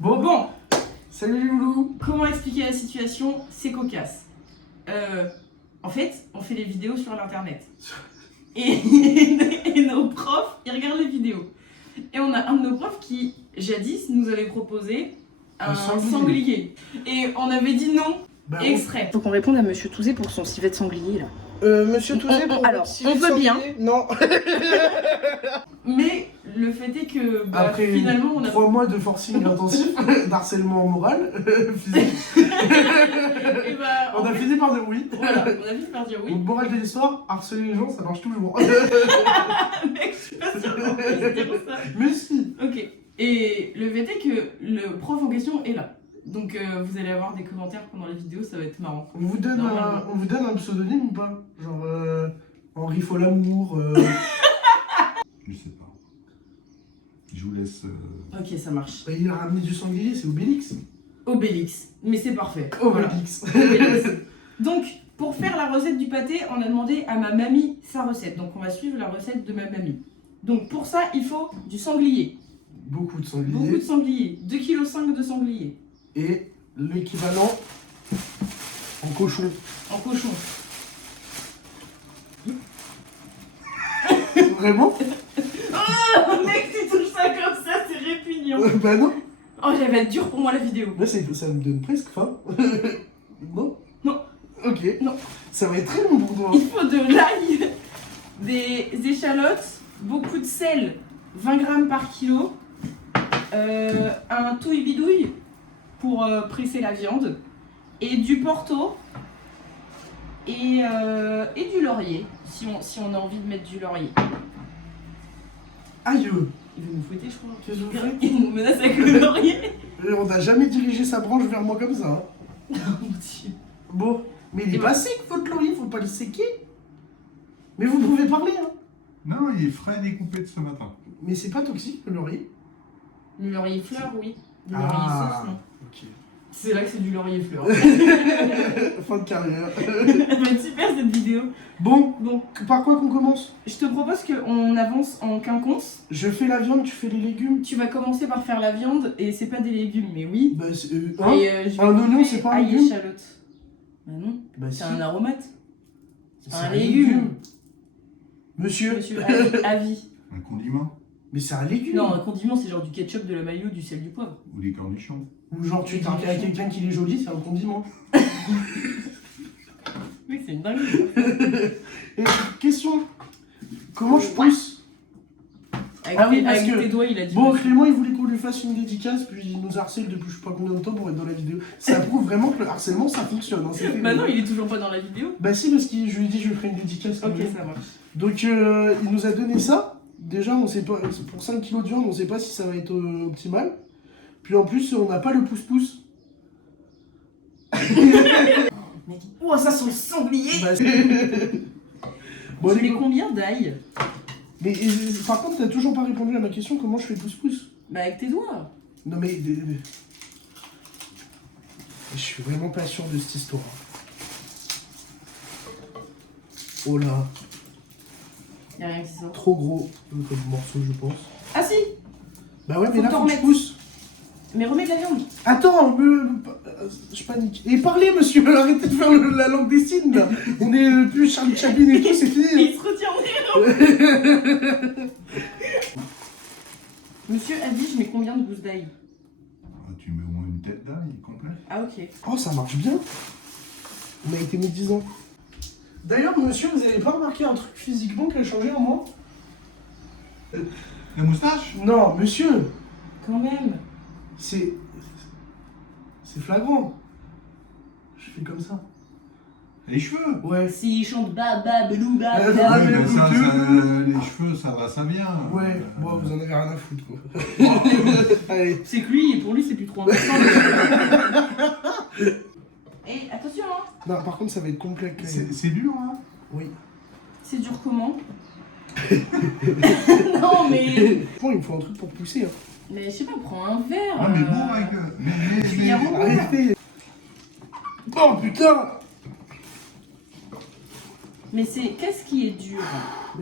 Bon, Salut les loulous. comment expliquer la situation? C'est cocasse. En fait, on fait les vidéos sur l'internet. Et nos profs, ils regardent les vidéos. Et on a un de nos profs qui, jadis, nous avait proposé un sanglier. Et on avait dit non, extrait. Faut qu'on réponde à Monsieur Touzé pour son civet de sanglier, là. Monsieur Touzé, pour alors, votre on veut bien. Non. Mais le fait est que, Après finalement, on a... 3 mois de forcing intensif, d'harcèlement moral, physique. Et On a fini par dire oui. Voilà, on a fini par dire oui. Donc, morale de l'histoire, harceler les gens, ça marche toujours. Mec, je suis pas sûre qu'on puisse dire ça. Mais si. Ok. Et le fait est que le prof en question est là. Donc vous allez avoir des commentaires pendant la vidéo, ça va être marrant. On vous donne un pseudonyme ou pas? Genre Henri Folamour. Je sais pas. Je vous laisse. Ok, ça marche. Bah, il a ramené du sanglier, c'est Obélix. Obélix. Mais c'est parfait. Obélix. Voilà. Obélix. Donc, pour faire la recette du pâté, on a demandé à ma mamie sa recette. Donc on va suivre la recette de ma mamie. Donc pour ça, il faut du sanglier. Beaucoup de sanglier. Beaucoup de sanglier. 2,5 kg de sanglier. Et l'équivalent en cochon. En cochon. Vraiment? Oh mec, tu touches ça comme ça, c'est répugnant. Bah non. Oh, elle va être dure pour moi la vidéo. Là, ça me donne presque faim. Non? Non. Ok. Non. Ça va être très long pour toi. Il faut de l'ail, des échalotes, beaucoup de sel, 20 grammes par kilo, un touille bidouille pour presser la viande, et du porto, et du laurier, si on a envie de mettre du laurier. Aïe. Il veut nous fouetter, je crois. Qu'est-ce que vous faites? Il nous menace avec le laurier. On n'a jamais dirigé sa branche vers moi comme ça. Hein. Oh mon Dieu. Bon. Mais il est Et pas sec, votre laurier, faut pas le séquer. Mais vous pouvez parler, hein. Non, il est frais découpé de ce matin. Mais c'est pas toxique, le laurier? Le laurier fleur, oui. Le laurier sauce, non. Ok. C'est là que c'est du laurier fleur. Fin de carrière. Elle va être super cette vidéo. Bon, Bon, par quoi qu'on commence? je te propose qu'on avance en quinconce. Je fais la viande, tu fais les légumes. Tu vas commencer par faire la viande et c'est pas des légumes, mais oui. Bah, c'est, Et, je vais un oignon, couper c'est pas un ail légume? échalote. Bah non, Bah, c'est si. un aromate. C'est un légume. Monsieur. Monsieur, avis. Un condiment Mais c'est un légume. Non, un condiment, c'est genre du ketchup, de la mayo, du sel, du poivre. ou des cornichons. Ou genre tu dis à quelqu'un qu'il est joli, c'est un condiment. Oui, c'est une dingue. Et question. Comment je pousse? Avec, Ah oui, parce avec que- tes doigts, il a dit. Bon, Clément, il voulait qu'on lui fasse une dédicace, puis il nous harcèle depuis je sais pas combien de temps pour être dans la vidéo. Ça prouve vraiment que le harcèlement, ça fonctionne. Hein, Bah non, il est toujours pas dans la vidéo. Bah si, parce que je lui ai dit je lui ferai une dédicace. quand Ok, même. ça marche. Donc il nous a donné ça. Déjà, on sait pas, pour 5 kilos de viande, on sait pas si ça va être optimal. Puis en plus, on n'a pas le pouce-pouce. Oh, ça sent le sanglier. Bah, bon, Tu les mets gars. combien d'ail? Mais par contre, t'as toujours pas répondu à ma question comment je fais pouce-pouce. Bah avec tes doigts. Non mais. Je suis vraiment pas sûr de cette histoire. Oh là, Y'a rien qui sort. trop gros comme morceau, je pense. Ah si. Bah ouais, mais Faut là, que faut t'en que je remettes. pousse. Mais remets de la viande. Attends, je panique. Et parlez, monsieur, arrêtez de faire la langue des signes, là. On est plus Charlie Chaplin et tout, c'est Et fini. il se retient. Monsieur a dit, je mets combien de gousses d'ail? Ah, tu mets au moins une tête d'ail complète. Ah ok. Oh, ça marche bien. On a été médisant. D'ailleurs, monsieur, vous avez pas remarqué un truc physiquement qui a changé en moi? La moustache? Non, monsieur, Quand même. c'est flagrant. Je fais comme ça. Les cheveux? Ouais. S'il chante ba ba belou ba Ah, ba. Oui, mais mais ça, écoutez. les cheveux, ça va, ça vient. Ouais, bon, vous en avez rien à foutre, quoi. Allez. C'est que lui, pour lui, c'est plus trop important. Et attention, hein. Non, par contre, ça va être complet. C'est dur, hein? Oui. C'est dur comment? Non mais. Bon, il me faut un truc pour pousser. Hein. Mais je sais pas, prends un verre. Ah, mais bon, avec le. Tu Arrêtez. Oh putain. Mais c'est. Qu'est-ce qui est dur?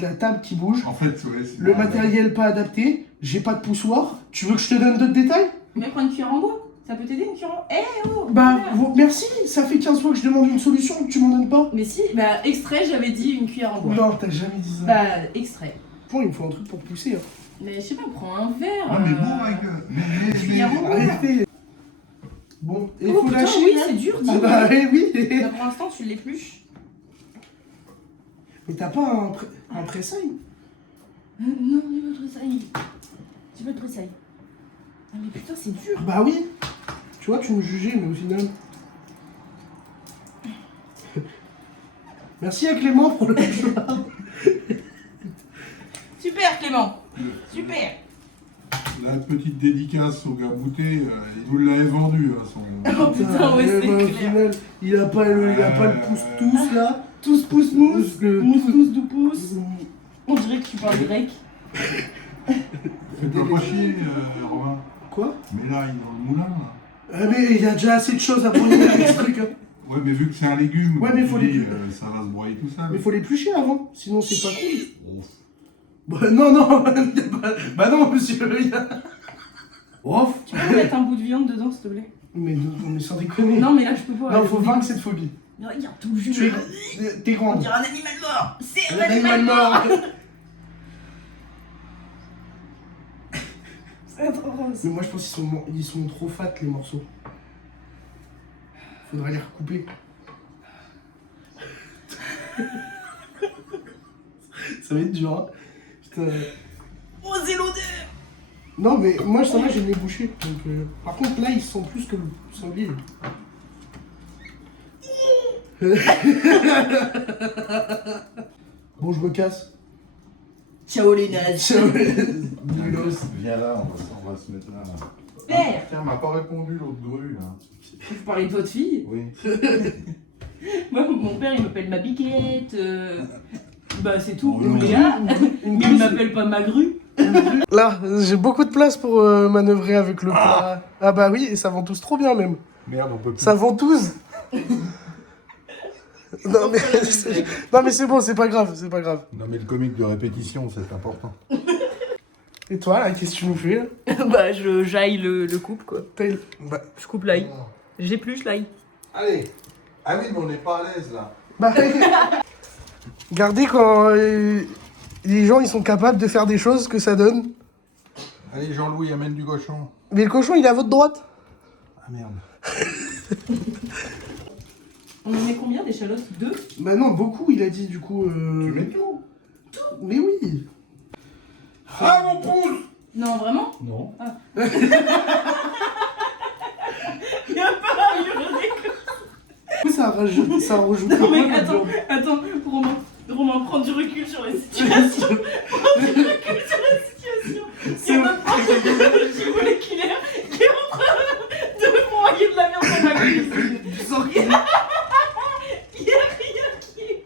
La table qui bouge. En fait, ouais. Le matériel pas adapté. J'ai pas de poussoir. Tu veux que je te donne d'autres détails? Mais prends une cuillère en bois. Ça peut t'aider une cuillère en bois? Eh oh. Bah, voilà. merci, ça fait 15 fois que je demande une solution et que tu m'en donnes pas. Mais si, bah extrait, j'avais dit une cuillère en bois. Non, t'as jamais dit ça. Bah extrait. Bon, il me faut un truc pour pousser. Hein. Mais je sais pas, prends un verre. Non, mais bon, avec cuillère en bois. Arrêtez. Bon, et il Oh faut putain, lâcher. oui, hein. c'est dur, dis. Ah bah oui. Bah, pour l'instant, tu l'épluches. Mais t'as pas un pressail? Non, j'ai pas de tressaille. J'ai pas de tressaille. Ah, mais putain, c'est dur. Bah oui. Tu vois, tu me jugeais, mais au final... Merci à Clément pour le choix. Super, Clément. Super. La petite dédicace au gars Boutet, il nous l'avait vendu, hein, son... Oh putain, ouais, c'est au clair. final, il a pas le pouce-tous là. Tous pouce mousse. Le Mousse tous du pouce. On dirait que tu parles grec. Fais-toi pas chier, Romain. Quoi? Mais là, il est dans le moulin, là. Ah mais il y a déjà assez de choses à brûler avec ce truc. Hein. Ouais, mais vu que c'est un légume, Ouais, mais tu faut dis, les- ça va se broyer tout seul. Mais faut l'éplucher avant, sinon c'est pas cool. Oh. Bah non, non, bah non, monsieur. Oh. Tu peux me mettre un bout de viande dedans, s'il te plaît? Mais sans déconner. Non, mais là, je peux pas. Non, faut vaincre cette phobie. Regarde tout Tu jeu. t'es On grande. dirait un animal mort. C'est un Un animal mort. C'est trop rose. Mais moi je pense qu'ils sont trop fat les morceaux. Faudrait les recouper. Ça va être dur, hein. Putain. Oh, c'est l'odeur. Non mais moi ça va, j'ai le nez bouché. Donc, par contre là ils sont plus que le sanglier. Bon je me casse. Ciao les nazes. Ciao. Nulos. Viens là, on va se mettre là. Père, Tiens, m'a pas répondu l'autre grue, là. vous parlez de votre fille? Oui. Moi, mon père, il m'appelle ma biquette. Bah, c'est tout. Oui, Mais là, Une mais il m'appelle pas ma grue. Là, j'ai beaucoup de place pour manœuvrer avec le plat. Ah bah oui, et ça ventouse trop bien même. Merde, on peut plus. Ça ventouse. Non mais, non mais c'est bon, c'est pas grave, c'est pas grave. Non, mais le comique de répétition, c'est important. Et toi, là, qu'est-ce que tu nous fais là? Bah, j'aille le coupe, quoi. Bah, Je coupe l'ail. J'épluche l'ail. Allez. Ah oui, mais on n'est pas à l'aise, là. bah regardez quand les gens ils sont capables de faire des choses que ça donne. Allez, Jean-Louis, amène du cochon. Mais le cochon, il est à votre droite. Ah, merde. On en met combien d'échalotes? 2? Bah non, beaucoup, il a dit du coup. Tu mets tout. Mais oui. Ah, mon pouce. Non, vraiment? Non. Il y a pas à hurler. Ça rajoute Non, mais pas mal de attends, viande. attends, Romain, prends du recul sur la situation. Prends du recul sur la situation. Il y a notre prof de moléculaire qui est en train de broyer de la viande dans ma cuisse. Il y a rien qui est.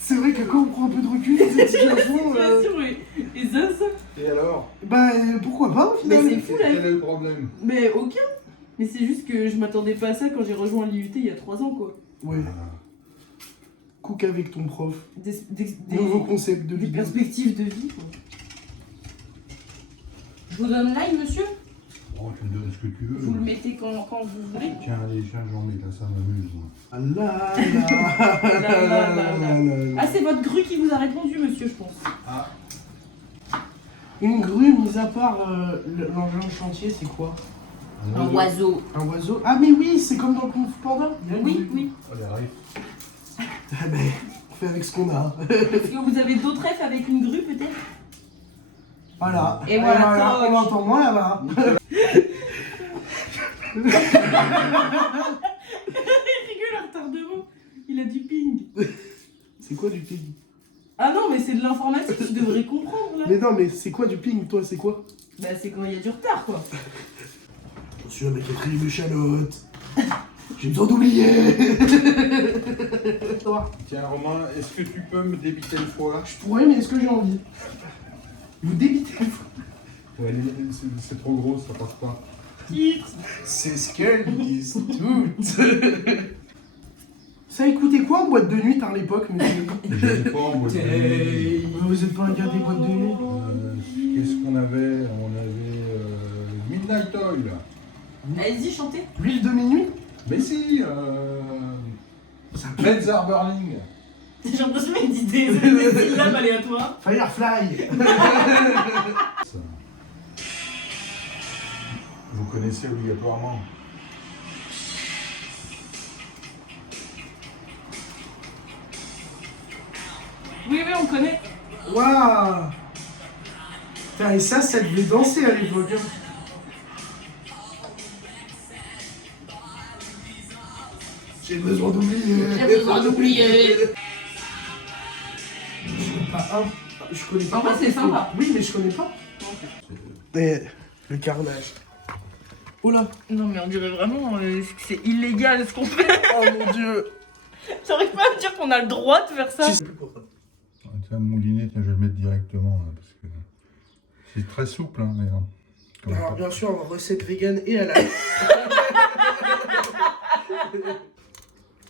C'est vrai que quand on prend un peu de recul dans cette situation. Situation et zaz. Et alors? Bah pourquoi pas au Mais final. c'est fou là. Quel est le problème? Mais aucun. Mais c'est juste que je m'attendais pas à ça quand j'ai rejoint l'IUT il y a 3 ans, quoi. Ouais. Cook avec ton prof. Des Nouveau concept de des vie. perspectives de vie, quoi. Je vous donne l'ail, monsieur? Oh, tu me donnes ce que tu veux. Vous le mettez quand vous voulez. Tiens, allez, tiens, j'en mets là, ça m'amuse. Ah là Ah, c'est votre grue qui vous a répondu, monsieur, je pense. Ah, Une grue, mis à part l'engin de chantier, c'est quoi? Un oiseau. Un oiseau. Ah mais oui, c'est comme dans Kung Fu Panda. Oui, oui. allez, arrive. Ah ben, on fait avec ce qu'on a. Est-ce que vous avez d'autres rêves avec une grue, peut-être? Voilà. Et voilà, on entend moins là-bas. Il rigole à retardement. Il a du ping. C'est quoi du ping? Ah non, mais c'est de l'informatique, tu devrais comprendre, là. Mais non, mais c'est quoi du ping, toi, c'est quoi? Bah, c'est quand il y a du retard, quoi. Attention avec les tributs d'échalotes. J'ai besoin d'oublier. Toi. Tiens, Romain, est-ce que tu peux me débiter le foie? Je pourrais, mais est-ce que j'ai envie? Vous débitez le foie. Ouais, c'est trop gros, ça passe pas. Titre. C'est ce qu'elles disent toutes. Ça écoutait quoi en boîte de nuit à l'époque, monsieur? J'aime pas en boîte de nuit. Vous êtes pas un gars des boîtes de nuit? Qu'est-ce qu'on avait? On avait Midnight Oil. Allez-y, chantez. L'huile de minuit. Mais si, Reds are burning. J'ai l'impression qu'il dit des syllabes aléatoires. Firefly. Ça. Vous connaissez obligatoirement. Oui, on connaît. Waouh. Putain, et ça devait danser à l'époque. Hein. J'ai besoin d'oublier. Je connais pas. En vrai, c'est sympa. Oui, mais je connais pas. Et le carnage. Oh là. Non, mais on dirait vraiment que c'est illégal ce qu'on fait. Oh mon dieu. J'arrive pas à me dire qu'on a le droit de faire ça. Tiens, moulinet, je vais le mettre directement là, parce que c'est très souple, hein, mais. Alors bien sûr, recette vegan et halal.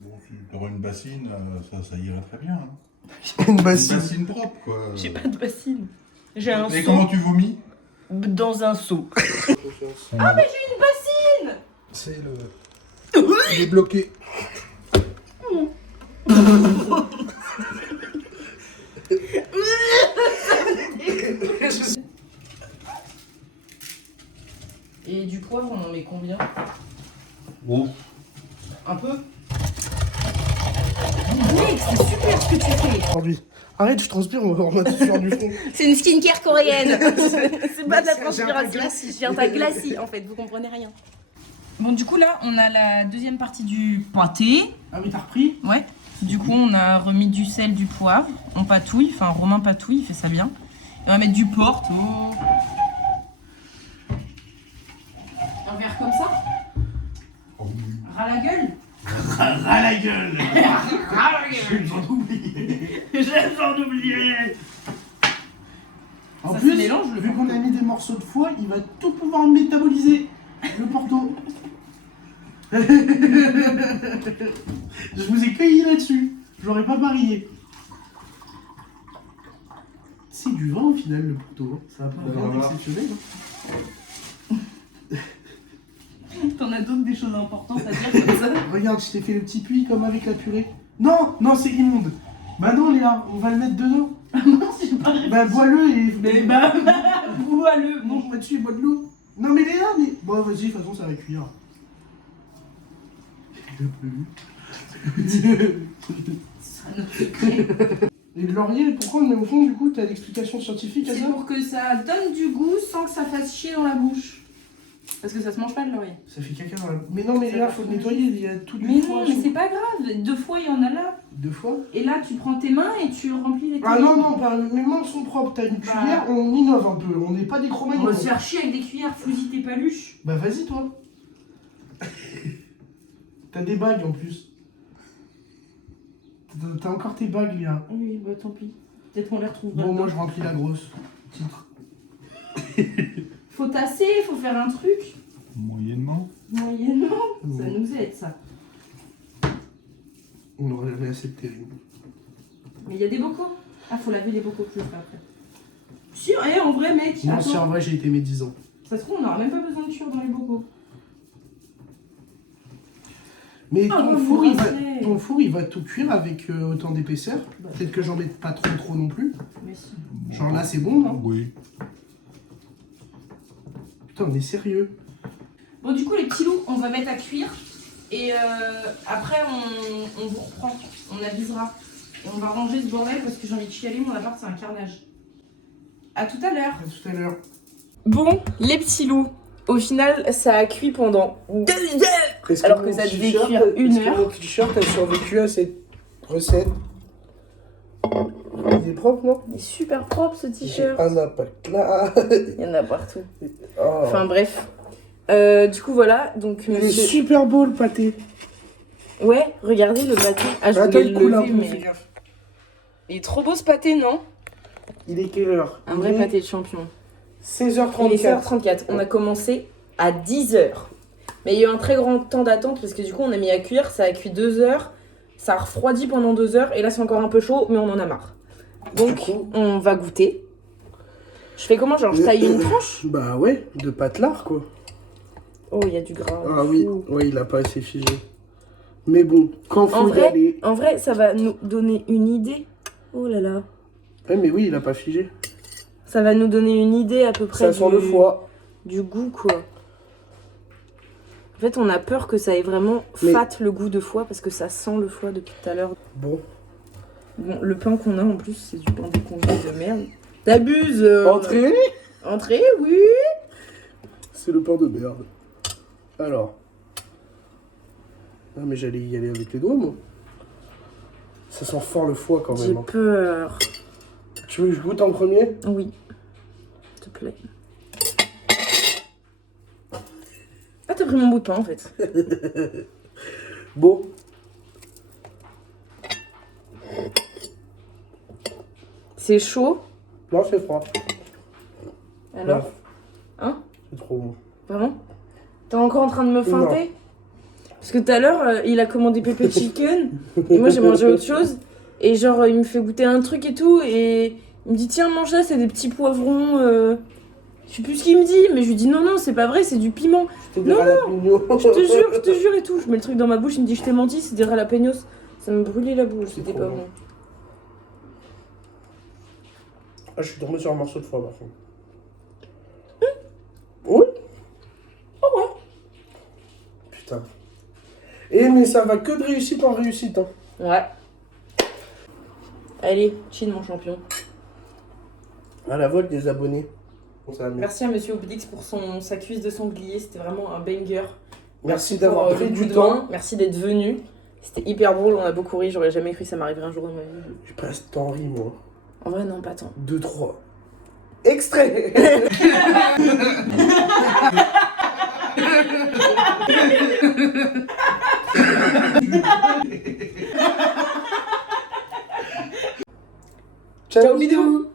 Bon, si tu auras une bassine, ça irait très bien. Hein. Une Une bassine. bassine propre, quoi. J'ai pas de bassine. J'ai un Et seau comment tu vomis? dans un seau. Ah, mais J'ai une bassine. C'est le. il est bloqué. Et du poivre, on en met combien? Oh. Un peu. Mec, c'est super ce que tu fais. Aujourd'hui. Arrête, je transpire, on va remettre sur du fond. C'est une skincare coréenne. C'est pas de la J'ai un transpiration. glacis. J'ai un tas glacis en fait, vous comprenez rien. Bon, du coup, là, on a la deuxième partie du pâté. Ah oui, t'as repris? Ouais. Du coup, on a remis du sel, du poivre. On patouille. Enfin, Romain patouille, il fait ça bien. Et on va mettre du porto. Un verre comme ça. Oh, oui. Ras la gueule. Ras la gueule. Ras la gueule. J'ai besoin d'oublier. J'ai besoin d'oublier. En Ça plus, se mélange, le vu porto. qu'on a mis des morceaux de foie, il va tout pouvoir métaboliser. Le porto. Je vous ai cueilli là-dessus. J'aurais pas parié. C'est du vin au final, le porto. Ça va pas rien Voilà. d'exceptionnel. Hein. T'en as d'autres des choses importantes à dire comme ça? Regarde, je t'ai fait le petit puits comme avec la purée. Non, non, c'est immonde. Bah non, Léa, on va le mettre dedans. Non, j'ai pas réussi. Bah bois-le et... Mais bah, bois-le. Non, je mets dessus, bois de l'eau. Non mais Léa, mais... Bon, vas-y, de toute façon, ça va cuire. Et le laurier, pourquoi on le met au fond, du coup? T'as l'explication scientifique à C'est ça? pour que ça donne du goût sans que ça fasse chier dans la bouche. Parce que ça se mange pas le laurier. Ça fait caca dans la... Mais non, mais Ça là, va faut le faire nettoyer, il y a tout du Mais foie non, mais sous- c'est pas grave. 2 fois, il y en a là. 2 fois? Et là, tu prends tes mains et tu remplis les Ah cuillères. non, non, pas... mes mains sont propres, t'as une Bah. cuillère, on innove un peu, on n'est pas des On Cro-Magnons. va se faire chier avec des cuillères, fousilles tes paluches. Bah vas-y, toi. T'as des bagues en plus. T'as encore tes bagues, Léa. Oui, bah tant pis. Peut-être qu'on les retrouvera. Bon, moi, je remplis la grosse. Titre. Faut tasser, faut faire un truc. Moyennement. Moyennement. Ça nous aide, ça. On n'aurait jamais assez de terrible. Mais il y a des bocaux. Ah, faut laver les bocaux que je ferai après. Si, eh, en vrai, mec. Non, attends. si en vrai, j'ai été médisant. Ça se trouve, on n'aura même pas besoin de cuire dans les bocaux. Mais Ah, ton, ouais, four, mais il va, c'est- ton four, il va tout cuire avec autant d'épaisseur. Bah, Peut-être que j'en mette pas trop non plus. Mais si. Genre là, c'est bon, non? Oui. Putain, on est sérieux. Bon, du coup, les petits loups, on va mettre à cuire. Et après, on vous reprend. On avisera. Et on va ranger ce bordel parce que j'ai envie de chialer. Mon appart, c'est un carnage. À tout à l'heure. À tout à l'heure. Bon, les petits loups. Au final, ça a cuit pendant 2 heures. Alors que ça devait cuire 1 heure. Mon t-shirt a survécu à cette recette. Il est propre, non? Il est super propre ce t-shirt. Un impact là. Il y en a partout. Oh. Enfin bref. Du coup voilà, donc Il est super beau le pâté. Ouais, regardez le pâté. Ah, je Attends, voulais il le coule un lever, peu, mais... fais gaffe. Il est trop beau ce pâté, non? Il est quelle heure? Un vrai pâté de champion. 16h34. Il est 16h34. On a commencé à 10h. Mais il y a eu un très grand temps d'attente parce que du coup on a mis à cuire, ça a cuit 2 heures, ça a refroidi pendant 2 heures et là c'est encore un peu chaud mais on en a marre. Donc Du coup, on va goûter. Je fais comment? Genre, je taille une tranche? Bah ouais, de patelard quoi. Oh, il y a du gras. Ah oui, ouais, il a pas assez figé. Mais bon, quand faut y aller. En vrai, ça va nous donner une idée. Oh là là. Ouais, mais oui, il a pas figé. Ça va nous donner une idée à peu près Ça sent le foie. du goût, quoi. En fait, on a peur que ça ait vraiment fat le goût de foie parce que ça sent le foie depuis tout à l'heure. Bon, Le pain qu'on a en plus, c'est du pain décongelé de merde. T'abuses entrée. Entrée, oui. C'est le pain de merde. Alors. Ah mais j'allais y aller avec les doigts moi. Ça sent fort le foie quand J'ai même. Hein. peur. Tu veux que je goûte en premier? Oui. S'il te plaît. Ah, t'as pris mon bout de pain en fait. Bon. C'est chaud. Non, c'est froid. Alors Ouais. Hein? C'est trop bon. Vraiment? T'es encore en train de me feinter? Parce que tout à l'heure, il a commandé pépé chicken. Et moi, j'ai mangé autre chose. Et genre, il me fait goûter un truc et tout. Et il me dit, tiens, mange ça, c'est des petits poivrons. Je sais plus ce qu'il me dit. Mais je lui dis, non, non, c'est pas vrai, c'est du piment. Non, je te jure et tout. Je mets le truc dans ma bouche, il me dit, je t'ai menti, c'est des jalapenos. Ça me brûlait la bouche, c'était pas bon. Ah, je suis tombé sur un morceau de foie par contre. Oui. Oh ouais. Putain. Eh mais ça va que de réussite en réussite. Hein. Ouais. Allez, chill mon champion. À la vote des abonnés. Bon, ça va mieux. Merci à Monsieur Obélix pour sa cuisse de sanglier, c'était vraiment un banger. Merci d'avoir pour, pris le du bout de temps. vin. Merci d'être venu. C'était hyper drôle, on a beaucoup ri, j'aurais jamais cru que ça m'arriverait un jour dans ma vie. J'ai presque tant ri moi. En vrai, non, pas tant. 2, 3. Extrait. Ciao, Ciao, bidou.